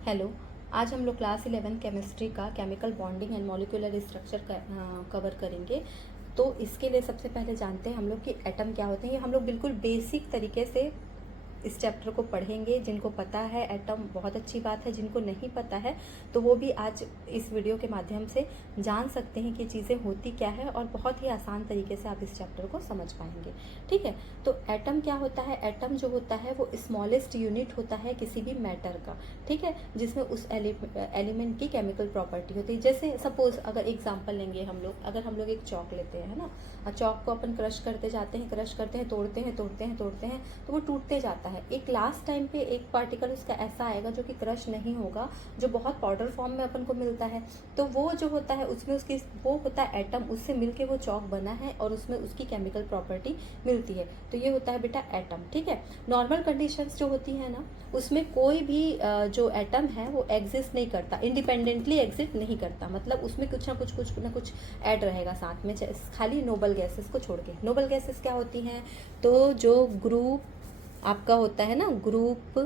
Hello. आज हम लोग क्लास 11 केमिस्ट्री का chemical bonding and molecular structure cover करेंगे। तो इसके लिए सबसे पहले जानते हैं हम लोग कि एटम क्या होते हैं। ये हम लोग बिल्कुल बेसिक तरीके से इस चैप्टर को पढ़ेंगे। जिनको पता है एटम बहुत अच्छी बात है, जिनको नहीं पता है तो वो भी आज इस वीडियो के माध्यम से जान सकते हैं कि चीज़ें होती क्या है और बहुत ही आसान तरीके से आप इस चैप्टर को समझ पाएंगे। ठीक है, तो एटम क्या होता है। एटम जो होता है वो स्मॉलेस्ट यूनिट होता है किसी भी मैटर का। ठीक है, जिसमें उस एलिमेंट की केमिकल प्रॉपर्टी होती है। जैसे सपोज अगर एग्जांपल लेंगे हम लोग, अगर हम लोग एक चौक लेते हैं ना, और चौक को अपन क्रश करते जाते हैं, क्रश करते हैं, तोड़ते हैं तोड़ते हैं तोड़ते हैं तो वो टूटते जाता है। एक लास्ट टाइम पे एक पार्टिकल उसका ऐसा आएगा जो कि क्रश नहीं होगा, जो बहुत पाउडर फॉर्म में अपन को मिलता है। तो वो जो होता है उसमें उसकी वो होता है एटम, उससे मिलके वो चौक बना है और उसमें उसकी केमिकल प्रॉपर्टी मिलती है। तो ये होता है बेटा एटम। ठीक है, नॉर्मल कंडीशंस जो होती है ना, उसमें कोई भी जो एटम है वो एग्जिस्ट नहीं करता, इंडिपेंडेंटली एग्जिस्ट नहीं करता। मतलब उसमें कुछ ना कुछ ऐड रहेगा साथ में, खाली नोबल गैसेस को छोड़ के। नोबल गैसेस क्या होती हैं, तो जो ग्रुप आपका होता है ना, ग्रुप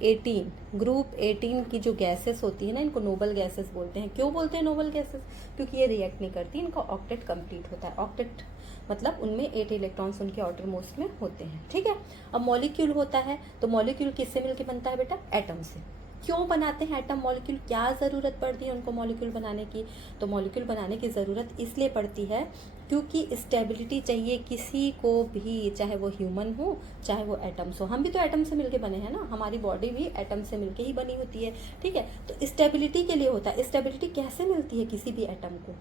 18 की जो गैसेस होती है ना, इनको नोबल गैसेस बोलते हैं। क्यों बोलते हैं नोबल गैसेस? क्योंकि ये रिएक्ट नहीं करती, इनका ऑक्टेट कंप्लीट होता है। ऑक्टेट मतलब उनमें 8 इलेक्ट्रॉन्स उनके आउटर मोस्ट में होते हैं। ठीक है, अब मॉलिक्यूल होता है, तो मॉलिक्यूल किससे मिलके बनता है बेटा? एटम से। क्यों बनाते हैं एटम मॉलिक्यूल? क्या ज़रूरत पड़ती है उनको मॉलिक्यूल बनाने की? तो मॉलिक्यूल बनाने की ज़रूरत इसलिए पड़ती है क्योंकि स्टेबिलिटी चाहिए किसी को भी, चाहे वो ह्यूमन हो चाहे वो एटम्स हो। हम भी तो एटम से मिलके बने हैं ना, हमारी बॉडी भी एटम से मिलके ही बनी होती है। ठीक है, तो स्टेबिलिटी के लिए होता है। स्टेबिलिटी कैसे मिलती है किसी भी एटम को?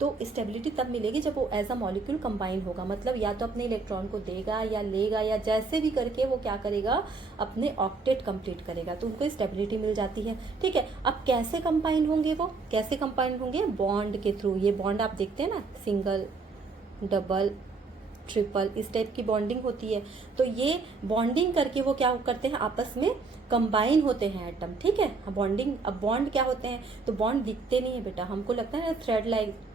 तो स्टेबिलिटी तब मिलेगी जब वो एज अ मॉलिक्यूल कंबाइन होगा। मतलब या तो अपने इलेक्ट्रॉन को देगा या लेगा, या जैसे भी करके वो क्या करेगा, अपने ऑक्टेट कंप्लीट करेगा, तो उनको स्टेबिलिटी मिल जाती है। ठीक है, अब कैसे कंबाइन होंगे वो? कैसे कंबाइन होंगे? बॉन्ड के थ्रू। ये बॉन्ड आप देखते हैं ना, सिंगल, डबल, ट्रिपल, इस टाइप की बॉन्डिंग होती है। तो ये बॉन्डिंग करके वो क्या करते हैं, आपस में कंबाइन होते हैं एटम। ठीक है, बॉन्डिंग। अब बॉन्ड क्या होते हैं, तो बॉन्ड दिखते नहीं है बेटा। हमको लगता है थ्रेड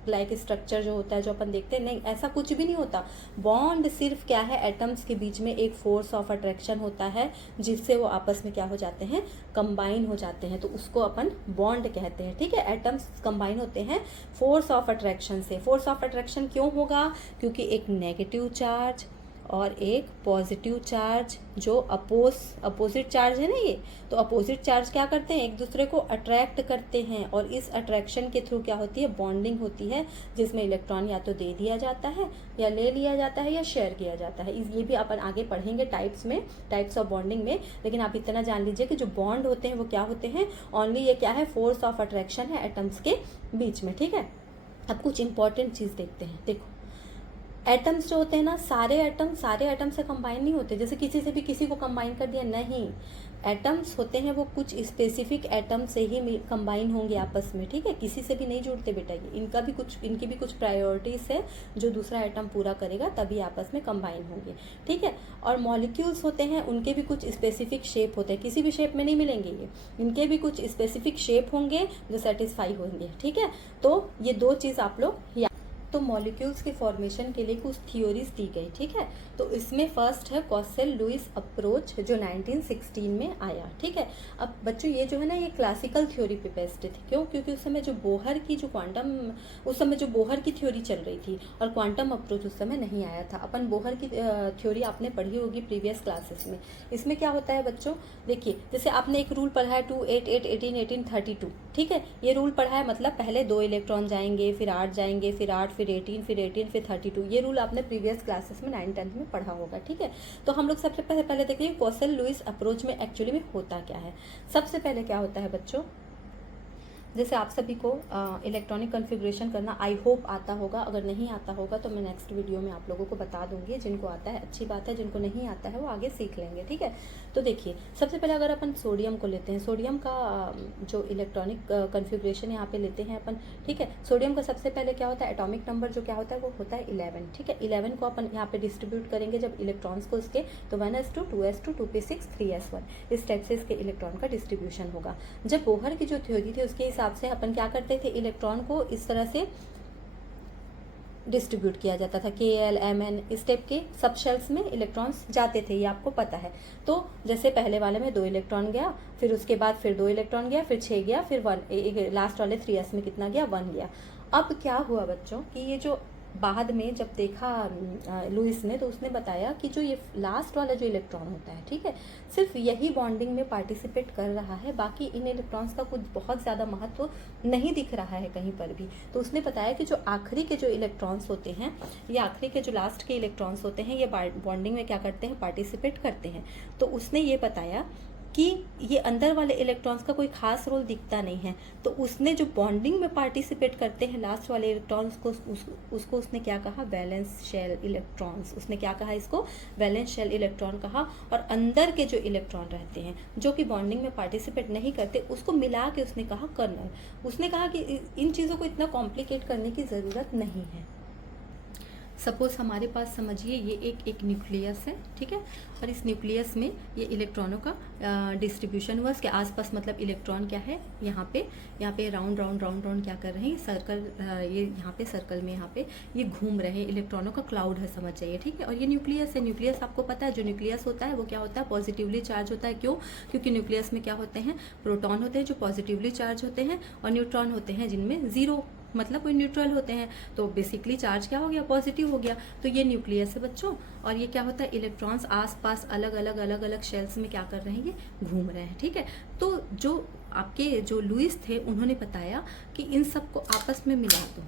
लाइक स्ट्रक्चर जो होता है, जो अपन देखते हैं, नहीं, ऐसा कुछ भी नहीं होता। बॉन्ड सिर्फ क्या है, एटम्स के बीच में एक फोर्स ऑफ अट्रैक्शन होता है, जिससे वो आपस में क्या हो जाते हैं, कंबाइन हो जाते हैं। तो उसको अपन बॉन्ड कहते हैं। ठीक है, एटम्स कंबाइन होते हैं फोर्स ऑफ अट्रैक्शन से। फोर्स ऑफ अट्रैक्शन क्यों होगा? क्योंकि एक नेगेटिव चार्ज और एक पॉजिटिव चार्ज, जो अपोजिट चार्ज है ना ये, तो अपोजिट चार्ज क्या करते हैं, एक दूसरे को अट्रैक्ट करते हैं, और इस अट्रैक्शन के थ्रू क्या होती है, बॉन्डिंग होती है, जिसमें इलेक्ट्रॉन या तो दे दिया जाता है, या ले लिया जाता है, या शेयर किया जाता है। ये भी अपन आगे पढ़ेंगे टाइप्स ऑफ बॉन्डिंग में। लेकिन आप इतना जान लीजिए कि जो बॉन्ड होते हैं वो क्या होते हैं, ओनली ये क्या है, फोर्स ऑफ अट्रैक्शन है एटम्स के बीच में। ठीक है, अब कुछ इंपॉर्टेंट चीज़ देखते हैं। देखो, एटम्स जो होते हैं ना, सारे एटम से कंबाइन नहीं होते। जैसे किसी से भी किसी को कंबाइन कर दिया, नहीं। एटम्स होते हैं वो कुछ स्पेसिफिक एटम से ही कंबाइन होंगे आपस में। ठीक है, किसी से भी नहीं जुड़ते बेटा। ये इनकी भी कुछ प्रायोरिटीज है जो दूसरा एटम पूरा करेगा, तभी आपस में कंबाइन होंगे। ठीक है, और मॉलिक्यूल्स होते हैं, उनके भी कुछ स्पेसिफिक शेप होते हैं, किसी भी शेप में नहीं मिलेंगे ये। इनके भी कुछ स्पेसिफिक शेप होंगे जो सेटिस्फाई होंगे। ठीक है, तो ये दो चीज़ आप लोग। तो मॉलिक्यूल्स के फॉर्मेशन के लिए कुछ थियोरीज दी गई। ठीक है, तो इसमें फर्स्ट है कॉसेल लुईस अप्रोच, जो 1916 में आया। ठीक है, अब बच्चों ये जो है ना, ये क्लासिकल थ्योरी पे बेस्ड थी। क्यों? क्योंकि उस समय जो बोहर की थ्योरी चल रही थी, और क्वांटम अप्रोच उस समय नहीं आया था। अपन बोहर की थ्योरी आपने पढ़ी होगी प्रीवियस क्लासेस में। इसमें क्या होता है बच्चों, देखिए, जैसे आपने एक रूल पढ़ा है 2 8 8 18 18 32। ठीक है, ये रूल पढ़ा है, मतलब पहले 2 इलेक्ट्रॉन जाएंगे, फिर 8 जाएंगे, फिर 8, फिर 18, फिर 18, फिर 32। ये रूल आपने प्रीवियस क्लासेस में 9 10 में पढ़ा होगा। ठीक है, तो हम लोग सबसे पहले देखिए कॉसेल लुईस अप्रोच में एक्चुअली में होता क्या है। सबसे पहले क्या होता है बच्चों, जैसे आप सभी को इलेक्ट्रॉनिक कॉन्फ़िगरेशन करना आई होप आता होगा। अगर नहीं आता होगा तो मैं नेक्स्ट वीडियो में आप लोगों को बता दूंगी। जिनको आता है अच्छी बात है, जिनको नहीं आता है वो आगे सीख लेंगे। ठीक है, तो देखिए, सबसे पहले अगर अपन सोडियम को लेते हैं, सोडियम का जो इलेक्ट्रॉनिक कॉन्फ़िगरेशन यहाँ पे लेते हैं अपन। ठीक है, सोडियम का सबसे पहले क्या होता है, एटॉमिक नंबर जो क्या होता है वो होता है 11। ठीक है, 11 को अपन यहाँ पे डिस्ट्रीब्यूट करेंगे जब इलेक्ट्रॉन्स को उसके, तो 1s2 2s2 2p6 3s1, इस टाइप से इसके इलेक्ट्रॉन का डिस्ट्रीब्यूशन होगा। जब बोहर की जो थ्योरी थी उसके हिसाब से अपन क्या करते थे, इलेक्ट्रॉन को इस तरह से डिस्ट्रीब्यूट किया जाता था। KL, MN इस टाइप के सब शेल्स में इलेक्ट्रॉन्स जाते थे, ये आपको पता है। तो जैसे पहले वाले में 2 इलेक्ट्रॉन गया, फिर उसके बाद फिर 2 इलेक्ट्रॉन गया, फिर 6 गया, फिर 1, लास्ट वाले 3s में कितना गया, 1 गया। अब क्या हुआ बच्चों कि ये जो बाद में जब देखा लुइस ने, तो उसने बताया कि जो ये लास्ट वाला जो इलेक्ट्रॉन होता है, ठीक है, सिर्फ यही बॉन्डिंग में पार्टिसिपेट कर रहा है, बाकी इन इलेक्ट्रॉन्स का कुछ बहुत ज़्यादा महत्व नहीं दिख रहा है कहीं पर भी। तो उसने बताया कि जो आखिरी के जो इलेक्ट्रॉन्स होते हैं, ये आखिरी के जो लास्ट के इलेक्ट्रॉन्स होते हैं, ये बॉन्डिंग में क्या करते हैं, पार्टिसिपेट करते हैं। तो उसने ये बताया कि ये अंदर वाले इलेक्ट्रॉन्स का कोई खास रोल दिखता नहीं है। तो उसने जो बॉन्डिंग में पार्टिसिपेट करते हैं लास्ट वाले इलेक्ट्रॉन्स को, उसको उसने क्या कहा, वैलेंस शेल इलेक्ट्रॉन्स। उसने क्या कहा, इसको वैलेंस शेल इलेक्ट्रॉन कहा। और अंदर के जो इलेक्ट्रॉन रहते हैं जो कि बॉन्डिंग में पार्टिसिपेट नहीं करते, उसको मिला के उसने कहा कर्नल। उसने कहा कि इन चीज़ों को इतना कॉम्प्लिकेट करने की ज़रूरत नहीं है। सपोज हमारे पास समझिए ये एक न्यूक्लियस है, ठीक है, और इस न्यूक्लियस में ये इलेक्ट्रॉनों का डिस्ट्रीब्यूशन हुआ। इसके आसपास मतलब इलेक्ट्रॉन क्या है, यहाँ पे राउंड राउंड क्या कर रहे हैं, सर्कल, ये यहाँ पे सर्कल में यहाँ पे ये घूम रहे हैं, इलेक्ट्रॉनों का क्लाउड है, समझ जाइए, ठीक है। और ये न्यूक्लियस है। न्यूक्लियस आपको पता है, जो न्यूक्लियस होता है वो क्या होता है, पॉजिटिवली चार्ज होता है। क्यों? क्योंकि न्यूक्लियस में क्या होते हैं, प्रोटॉन होते हैं जो पॉजिटिवली चार्ज होते हैं, और न्यूट्रॉन होते हैं जिनमें जीरो, मतलब वो न्यूट्रल होते हैं। तो बेसिकली चार्ज क्या हो गया, पॉजिटिव हो गया। तो ये न्यूक्लियस है बच्चों। और ये क्या होता है, इलेक्ट्रॉन्स आसपास अलग अलग शेल्स में क्या कर रहे हैं, ये घूम रहे हैं, ठीक है। तो जो आपके जो लुइस थे, उन्होंने बताया कि इन सबको आपस में मिला दो,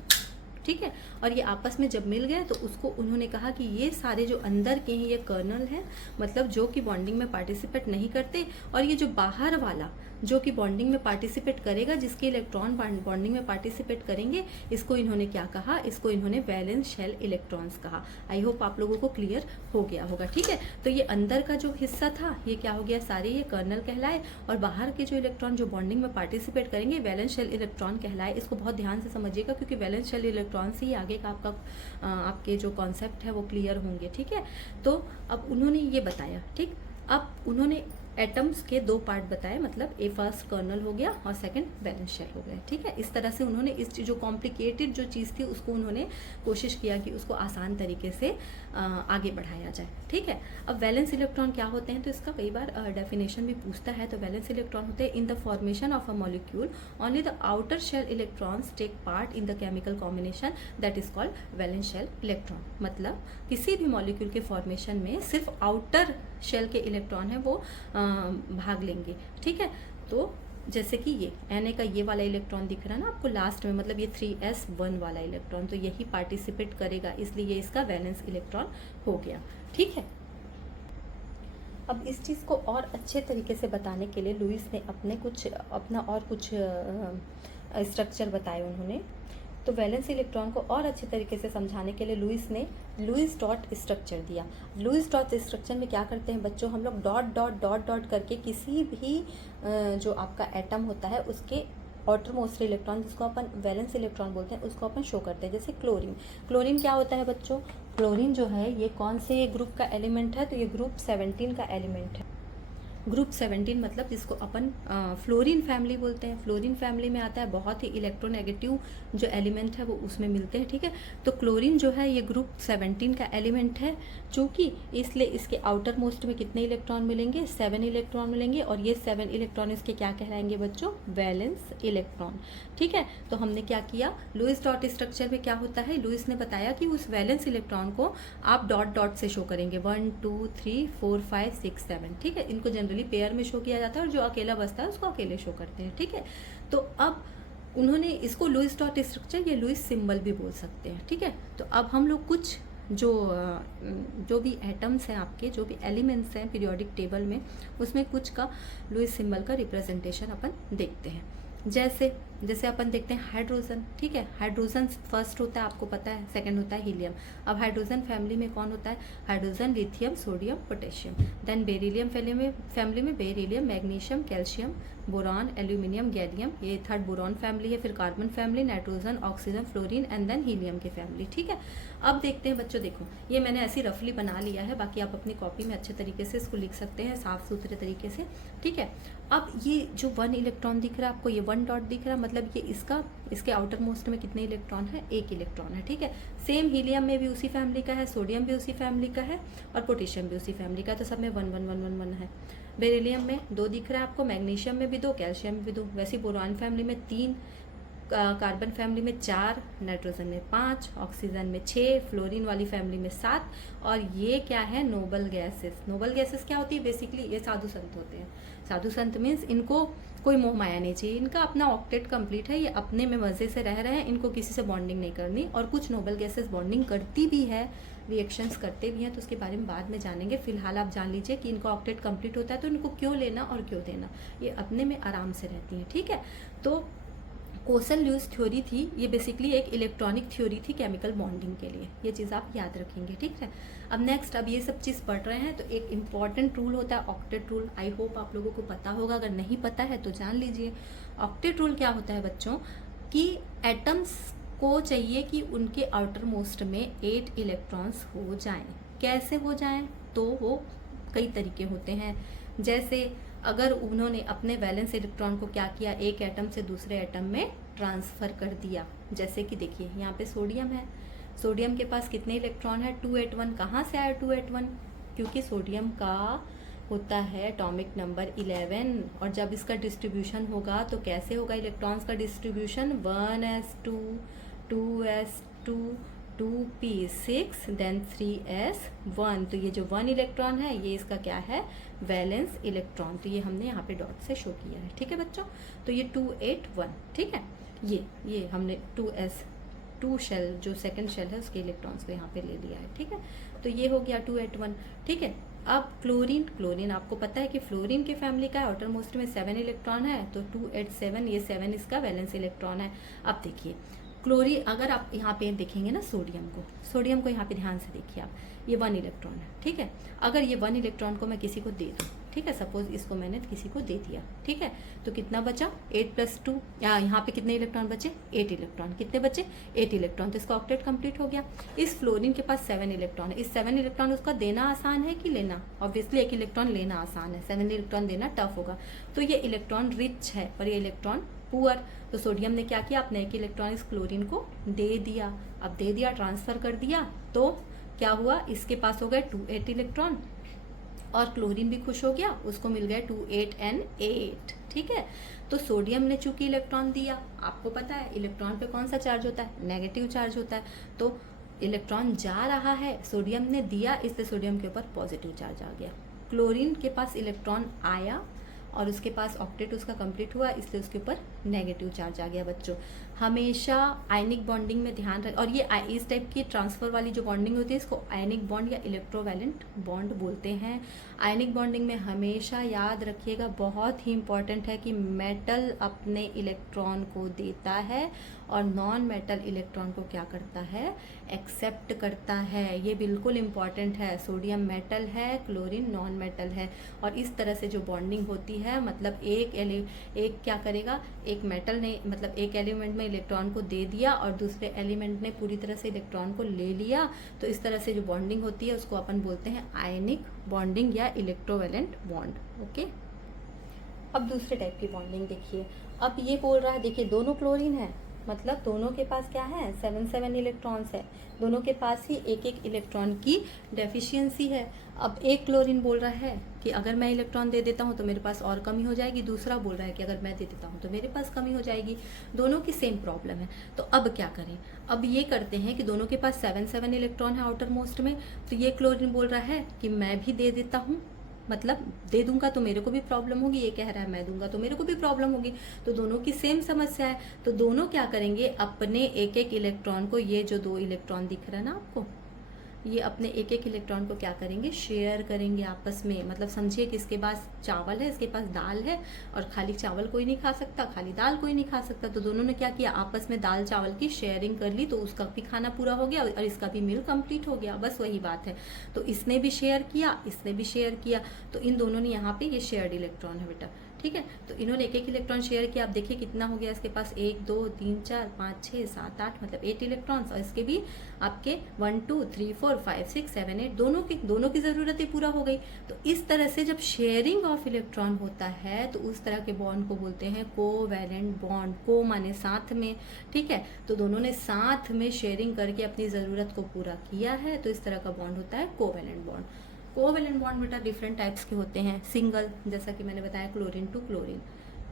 ठीक है। और ये आपस में जब मिल गए तो उसको उन्होंने कहा कि ये सारे जो अंदर के हैं ये कर्नल हैं, मतलब जो कि बॉन्डिंग में पार्टिसिपेट नहीं करते। और ये जो बाहर वाला जो कि बॉन्डिंग में पार्टिसिपेट करेगा, जिसके इलेक्ट्रॉन बॉन्डिंग में पार्टिसिपेट करेंगे, इसको इन्होंने क्या कहा, इसको इन्होंने वैलेंस शेल इलेक्ट्रॉन्स कहा। आई होप आप लोगों को क्लियर हो गया होगा, ठीक है। तो ये अंदर का जो हिस्सा था ये क्या हो गया, सारे ये कर्नल कहलाए। और बाहर के जो इलेक्ट्रॉन जो बॉन्डिंग में पार्टिसिपेट करेंगे वैलेंस शेल इलेक्ट्रॉन कहलाए। इसको बहुत ध्यान से समझिएगा, क्योंकि वैलेंस शेल इलेक्ट्रॉन से ही आगे का आपके जो कॉन्सेप्ट है वो क्लियर होंगे, ठीक है। तो अब उन्होंने ये बताया, ठीक। अब उन्होंने एटम्स के 2 पार्ट बताए, मतलब ए फर्स्ट कर्नल हो गया और सेकंड वैलेंस शेल हो गया, ठीक है। इस तरह से उन्होंने इस जो कॉम्प्लिकेटेड जो चीज़ थी उसको उन्होंने कोशिश किया कि उसको आसान तरीके से आगे बढ़ाया जाए, ठीक है। अब वैलेंस इलेक्ट्रॉन क्या होते हैं, तो इसका कई बार डेफिनेशन भी पूछता है। तो वैलेंस इलेक्ट्रॉन होते हैं in the formation of a molecule only the outer shell electrons take part in the chemical combination that is called valence shell electron. मतलब किसी भी मॉलिक्यूल के फॉर्मेशन में सिर्फ आउटर शेल के इलेक्ट्रॉन है वो भाग लेंगे, ठीक है। तो जैसे कि ये Na का ये वाला इलेक्ट्रॉन दिख रहा है ना आपको लास्ट में, मतलब ये 3s1 वाला इलेक्ट्रॉन, तो यही पार्टिसिपेट करेगा, इसलिए ये इसका वैलेंस इलेक्ट्रॉन हो गया, ठीक है। अब इस चीज़ को और अच्छे तरीके से बताने के लिए लुइस ने अपना और कुछ स्ट्रक्चर बताए उन्होंने। तो वैलेंस इलेक्ट्रॉन को और अच्छे तरीके से समझाने के लिए लुइस ने लुइस डॉट स्ट्रक्चर दिया। लुइस डॉट स्ट्रक्चर में क्या करते हैं बच्चों, हम लोग डॉट डॉट डॉट डॉट करके किसी भी जो आपका एटम होता है उसके आउटर मोस्ट इलेक्ट्रॉन, जिसको अपन वैलेंस इलेक्ट्रॉन बोलते हैं, उसको अपन शो करते हैं। जैसे क्लोरीन क्या होता है बच्चों, क्लोरीन जो है ये कौन से ग्रुप का एलिमेंट है, तो ये ग्रुप 17 का एलिमेंट है। ग्रुप 17 मतलब जिसको अपन फ्लोरीन फैमिली बोलते हैं। फ्लोरीन फैमिली में आता है, बहुत ही इलेक्ट्रोनेगेटिव जो एलिमेंट है वो उसमें मिलते हैं, ठीक है। तो क्लोरीन जो है ये ग्रुप 17 का एलिमेंट है, चूँकि इसलिए इसके आउटर मोस्ट में कितने इलेक्ट्रॉन मिलेंगे, 7 इलेक्ट्रॉन मिलेंगे। और ये 7 इलेक्ट्रॉन इसके क्या कहलाएंगे बच्चों, वैलेंस इलेक्ट्रॉन, ठीक है। तो हमने क्या किया, लुइस डॉट स्ट्रक्चर में क्या होता है, लुइस ने बताया कि उस वैलेंस इलेक्ट्रॉन को आप डॉट डॉट से शो करेंगे, 1 2 3 4 5 6 7, ठीक है। इनको जनरली पेयर में शो किया जाता है, और जो अकेला बचता है उसको अकेले शो करते हैं, ठीक है। तो अब उन्होंने इसको लुइस डॉट स्ट्रक्चर या लुइस सिंबल भी बोल सकते हैं, ठीक है। तो अब हम लोग कुछ जो भी एटम्स हैं आपके, जो भी एलिमेंट्स हैं पीरियोडिक टेबल में, उसमें कुछ का लुइस सिंबल का रिप्रेजेंटेशन अपन देखते हैं। जैसे अपन देखते हैं हाइड्रोजन, ठीक है। हाइड्रोजन फर्स्ट होता है, आपको पता है, सेकंड होता है हीलियम। अब हाइड्रोजन फैमिली में कौन होता है, hydrogen, lithium, sodium, potassium. Then beryllium family में beryllium, magnesium, calcium, boron, aluminium, gallium, ये थर्ड बोरॉन फैमिली है, फिर carbon family, nitrogen, oxygen, fluorine and then helium की फैमिली। ठीक है, अब देखते हैं बच्चों, देखो ये मैंने ऐसी रफली बना लिया है, बाकी आप अपनी कॉपी में अच्छे तरीके से इसको लिख सकते हैं साफ सुथरे तरीके से। ठीक है, अब ये जो 1 इलेक्ट्रॉन दिख रहा है आपको, ये 1 डॉट दिख रहा है, मतलब ये इसके आउटर मोस्ट में कितने इलेक्ट्रॉन है, 1 इलेक्ट्रॉन है। ठीक है, सेम हीलियम में भी उसी फैमिली का है, सोडियम भी उसी फैमिली का है और पोटेशियम भी उसी फैमिली का है, तो सब में 1 1 1 1 1 है। बेरिलियम में 2 दिख रहा है आपको, मैग्नीशियम में भी 2, कैल्शियम में भी 2। वैसे बोरॉन फैमिली में 3, कार्बन फैमिली में 4, नाइट्रोजन में 5, ऑक्सीजन में 6, फ्लोरीन वाली फैमिली में 7। और ये क्या है, नोबल गैसेस। नोबल गैसेस क्या होती है, बेसिकली ये साधु संत होते हैं। साधु संत मीन्स इनको कोई मोह माया नहीं चाहिए, इनका अपना ऑक्टेट कंप्लीट है, ये अपने में मजे से रह रहे हैं, इनको किसी से बॉन्डिंग नहीं करनी। और कुछ नोबल गैसेस बॉन्डिंग करती भी है, रिएक्शंस करते भी हैं, तो उसके बारे में बाद में जानेंगे। फिलहाल आप जान लीजिए कि इनका ऑक्टेट कंप्लीट होता है तो इनको क्यों लेना और क्यों देना, ये अपने में आराम से रहती हैं। ठीक है, तो कोसल ल्यूइस थ्योरी थी, ये बेसिकली एक इलेक्ट्रॉनिक थ्योरी थी केमिकल बॉन्डिंग के लिए, ये चीज़ आप याद रखेंगे। ठीक है, अब नेक्स्ट, अब ये सब चीज़ पढ़ रहे हैं तो एक इम्पॉर्टेंट रूल होता है ऑक्टेट रूल। आई होप आप लोगों को पता होगा, अगर नहीं पता है तो जान लीजिए। ऑक्टेट रूल क्या होता है बच्चों, कि एटम्स को चाहिए कि उनके आउटर मोस्ट में 8 इलेक्ट्रॉन्स हो जाएं। कैसे हो जाएं, तो वो कई तरीके होते हैं। जैसे अगर उन्होंने अपने वैलेंस इलेक्ट्रॉन को क्या किया, एक एटम से दूसरे एटम में ट्रांसफ़र कर दिया। जैसे कि देखिए यहाँ पे सोडियम है, सोडियम के पास कितने इलेक्ट्रॉन है, 281। कहाँ से आया 281, क्योंकि सोडियम का होता है एटॉमिक नंबर 11, और जब इसका डिस्ट्रीब्यूशन होगा तो कैसे होगा इलेक्ट्रॉन्स का distribution, 1s2 2s2 2p6 then 3s1। तो ये जो 1 इलेक्ट्रॉन है ये इसका क्या है, वैलेंस इलेक्ट्रॉन। तो ये हमने यहाँ पे डॉट से शो किया है। ठीक है बच्चों, तो ये 281। ठीक है, ये हमने 2s2 शेल, जो सेकंड शेल है उसके इलेक्ट्रॉन्स को यहाँ पे ले लिया है। ठीक है, तो ये हो गया 281। ठीक है, अब क्लोरीन आपको पता है कि फ्लोरीन के फैमिली का आउटर मोस्ट में 7 इलेक्ट्रॉन है, तो 287, ये 7 इसका वैलेंस इलेक्ट्रॉन है। अब देखिए क्लोरीन, अगर आप यहाँ पे देखेंगे ना सोडियम को यहाँ पे ध्यान से देखिए आप, ये 1 इलेक्ट्रॉन है। ठीक है, अगर ये 1 इलेक्ट्रॉन को मैं किसी को दे दूँ, ठीक है, सपोज इसको मैंने किसी को दे दिया, ठीक है, तो कितना बचा, 8 + 2, यहाँ पे कितने इलेक्ट्रॉन बचे, 8 इलेक्ट्रॉन। कितने बचे, 8 इलेक्ट्रॉन, तो इसका ऑक्टेट कंप्लीट हो गया। इस फ्लोरीन के पास 7 इलेक्ट्रॉन है, इस 7 इलेक्ट्रॉन उसका देना आसान है कि लेना, ऑब्वियसली 1 इलेक्ट्रॉन लेना आसान है, 7 इलेक्ट्रॉन देना टफ होगा। तो ये इलेक्ट्रॉन रिच है और ये इलेक्ट्रॉन पुअर। तो सोडियम ने क्या किया, अपने 1 इलेक्ट्रॉन इस क्लोरीन को दे दिया। अब दे दिया, ट्रांसफर कर दिया, तो क्या हुआ, इसके पास हो गए 28 इलेक्ट्रॉन और क्लोरीन भी खुश हो गया, उसको मिल गए 28 and 8। ठीक है, तो सोडियम ने चूंकि इलेक्ट्रॉन दिया, आपको पता है इलेक्ट्रॉन पे कौन सा चार्ज होता है, नेगेटिव चार्ज होता है, तो इलेक्ट्रॉन जा रहा है, सोडियम ने दिया, इसलिए सोडियम के ऊपर पॉजिटिव चार्ज आ गया। क्लोरीन के पास इलेक्ट्रॉन आया और उसके पास ऑक्टेट उसका कंप्लीट हुआ, इसलिए उसके ऊपर नेगेटिव चार्ज आ गया। बच्चों हमेशा आयनिक बॉन्डिंग में ध्यान रख, और ये इस टाइप की ट्रांसफर वाली जो बॉन्डिंग होती है इसको आयनिक बॉन्ड या इलेक्ट्रोवैलेंट बॉन्ड बोलते हैं। आयनिक बॉन्डिंग में हमेशा याद रखिएगा, बहुत ही इंपॉर्टेंट है कि मेटल अपने इलेक्ट्रॉन को देता है और नॉन मेटल इलेक्ट्रॉन को क्या करता है, एक्सेप्ट करता है। ये बिल्कुल इंपॉर्टेंट है। सोडियम मेटल है, क्लोरीन नॉन मेटल है, और इस तरह से जो बॉन्डिंग होती है, मतलब एक क्या करेगा, एक मेटल ने मतलब एक एलिमेंट में इलेक्ट्रॉन को दे दिया और दूसरे एलिमेंट ने पूरी तरह से इलेक्ट्रॉन को ले लिया, तो इस तरह से जो बॉन्डिंग होती है उसको अपन बोलते हैं आयनिक बॉन्डिंग या इलेक्ट्रोवैलेंट बॉन्ड। ओके, अब दूसरे टाइप की बॉन्डिंग देखिए। अब ये बोल रहा है, देखिए दोनों क्लोरीन है, मतलब दोनों के पास क्या है, 7 इलेक्ट्रॉन्स है, दोनों के पास ही 1 इलेक्ट्रॉन की डेफिशिएंसी है। अब एक क्लोरीन बोल रहा है कि अगर मैं इलेक्ट्रॉन दे देता हूँ तो मेरे पास और कमी हो जाएगी, दूसरा बोल रहा है कि अगर मैं दे देता हूँ तो मेरे पास कमी हो जाएगी। दोनों की सेम प्रॉब्लम है, तो अब क्या करें, अब ये करते हैं कि दोनों के पास 7 इलेक्ट्रॉन है आउटर मोस्ट में, तो ये क्लोरीन बोल रहा है कि मैं भी दे देता हूँ, मतलब दे दूंगा तो मेरे को भी प्रॉब्लम होगी, ये कह रहा है मैं दूंगा तो मेरे को भी प्रॉब्लम होगी, तो दोनों की सेम समस्या है। तो दोनों क्या करेंगे, अपने 1 इलेक्ट्रॉन को, ये जो 2 इलेक्ट्रॉन दिख रहा है ना आपको, ये अपने 1 इलेक्ट्रॉन को क्या करेंगे, शेयर करेंगे आपस में। मतलब समझिए कि इसके पास चावल है, इसके पास दाल है, और खाली चावल कोई नहीं खा सकता, खाली दाल कोई नहीं खा सकता, तो दोनों ने क्या किया, आपस में दाल चावल की शेयरिंग कर ली, तो उसका भी खाना पूरा हो गया और इसका भी मील कंप्लीट हो गया। बस वही बात है, तो इसने भी शेयर किया, इसने भी शेयर किया, तो इन दोनों ने यहाँ पे, ये शेयर्ड इलेक्ट्रॉन है बेटा, ठीक है। तो इन्होंने एक एक इलेक्ट्रॉन शेयर किया, आप देखिए कितना हो गया इसके पास, 1 2 3 4 5 6 7 8, मतलब 8 इलेक्ट्रॉन्स, और इसके भी आपके 1 2 3 4 5 6 7 8 दोनों की ज़रूरतें पूरा हो गई। तो इस तरह से जब शेयरिंग ऑफ इलेक्ट्रॉन होता है तो उस तरह के बॉन्ड को बोलते हैं कोवैलेंट बॉन्ड। को माने साथ में, ठीक है। तो दोनों ने साथ में शेयरिंग करके अपनी ज़रूरत को पूरा किया है, तो इस तरह का बॉन्ड होता है कोवैलेंट बॉन्ड। कोवैलेंट बॉन्ड बेटा डिफरेंट टाइप्स के होते हैं। सिंगल, जैसा कि मैंने बताया क्लोरीन टू क्लोरीन।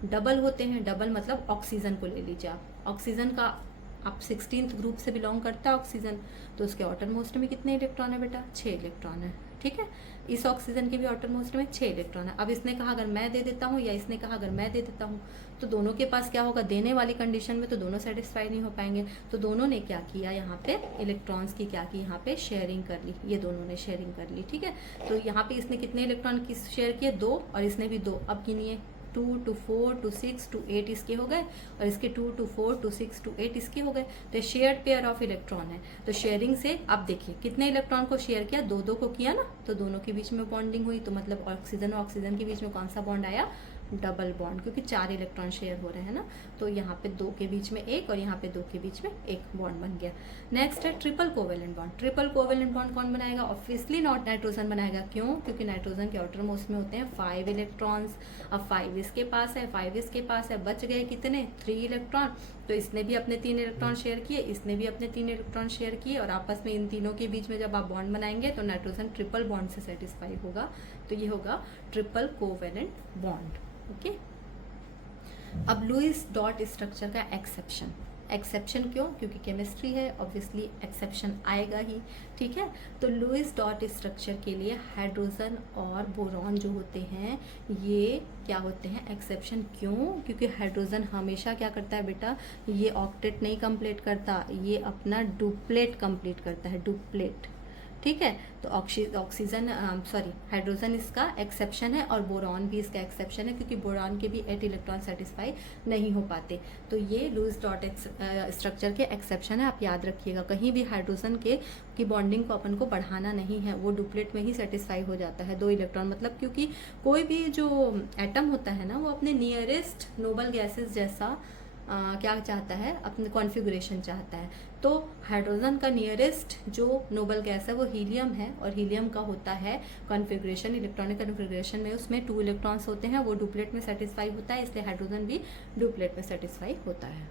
डबल होते हैं, डबल मतलब ऑक्सीजन को ले लीजिए आप। ऑक्सीजन का आप 16th ग्रुप से बिलोंग करता है ऑक्सीजन, तो उसके आउटर मोस्ट में कितने इलेक्ट्रॉन है बेटा, 6 इलेक्ट्रॉन है, ठीक है। इस ऑक्सीजन के भी आउटर मोस्ट में 6 इलेक्ट्रॉन है। अब इसने कहा अगर मैं दे देता हूँ, या इसने कहा अगर मैं दे देता हूँ, तो दोनों के पास क्या होगा, देने वाली कंडीशन में तो दोनों सेटिस्फाई नहीं हो पाएंगे। तो दोनों ने क्या किया, यहाँ पे इलेक्ट्रॉन्स की क्या की, यहाँ पे शेयरिंग कर ली, ये दोनों ने शेयरिंग कर ली, ठीक है। तो यहाँ पे इसने कितने इलेक्ट्रॉन की शेयर किए, 2, और इसने भी 2। अब गिनिए, 2 to 4 to 6 to 8 इसके हो गए, और इसके 2 to 4 to 6 to 8 इसके हो गए। तो शेयर्ड पेयर ऑफ इलेक्ट्रॉन है। तो शेयरिंग से आप देखिए कितने इलेक्ट्रॉन को शेयर किया, 2 2 को किया ना, तो दोनों के बीच में बॉन्डिंग हुई। तो मतलब ऑक्सीजन और ऑक्सीजन के बीच में कौन सा बॉन्ड आया, डबल बॉन्ड, क्योंकि 4 इलेक्ट्रॉन शेयर हो रहे हैं ना। तो यहाँ पे 2 के बीच में 1 और यहाँ पे 2 के बीच में 1 बॉन्ड बन गया। नेक्स्ट है triple covalent bond. Triple covalent bond कौन बनाएगा, ऑब्वियसली नॉट नाइट्रोजन बनाएगा। क्यों, क्योंकि नाइट्रोजन के आउटर मोस्ट में होते हैं 5 इलेक्ट्रॉन्स। अब 5 इसके पास है, 5 इसके पास है, बच गए कितने, 3 इलेक्ट्रॉन। तो इसने भी अपने 3 इलेक्ट्रॉन शेयर किए, इसने भी अपने 3 इलेक्ट्रॉन शेयर किए, और आपस में इन तीनों के बीच में जब आप बॉन्ड बनाएंगे तो नाइट्रोजन ट्रिपल बॉन्ड से सेटिस्फाई होगा। तो ये होगा ट्रिपल कोवेलेंट बॉन्ड, ओके। अब लुईस डॉट स्ट्रक्चर का एक्सेप्शन। एक्सेप्शन क्यों, क्योंकि केमिस्ट्री है, ऑब्वियसली एक्सेप्शन आएगा ही, ठीक है। तो लुईस डॉट स्ट्रक्चर के लिए हाइड्रोजन और बोरॉन जो होते हैं ये क्या होते हैं, एक्सेप्शन। क्यों, क्योंकि हाइड्रोजन हमेशा क्या करता है बेटा, ये ऑक्टेट नहीं कंप्लीट करता, ये अपना डुप्लेट कंप्लीट करता है, डुप्लेट, ठीक है। तो ऑक्सीजन हाइड्रोजन इसका एक्सेप्शन है, और बोरॉन भी इसका एक्सेप्शन है, क्योंकि बोरॉन के भी 8 इलेक्ट्रॉन सेटिस्फाई नहीं हो पाते। तो ये लुईस डॉट स्ट्रक्चर के एक्सेप्शन है, आप याद रखिएगा। कहीं भी हाइड्रोजन की बॉन्डिंग को अपन को बढ़ाना नहीं है, वो डुप्लेट में ही सेटिस्फाई हो जाता है, 2 इलेक्ट्रॉन। मतलब क्योंकि कोई भी जो एटम होता है ना, वो अपने नियरेस्ट नोबल गैसेस जैसा क्या चाहता है, अपने कॉन्फ़िगरेशन चाहता है। तो हाइड्रोजन का नियरेस्ट जो नोबल गैस है वो हीलियम है, और हीलियम का होता है कॉन्फ़िगरेशन, इलेक्ट्रॉनिक कॉन्फ़िगरेशन में उसमें 2 इलेक्ट्रॉन्स होते हैं, वो डुप्लेट में सेटिस्फाई होता है, इसलिए हाइड्रोजन भी डुप्लेट में सेटिस्फाई होता है।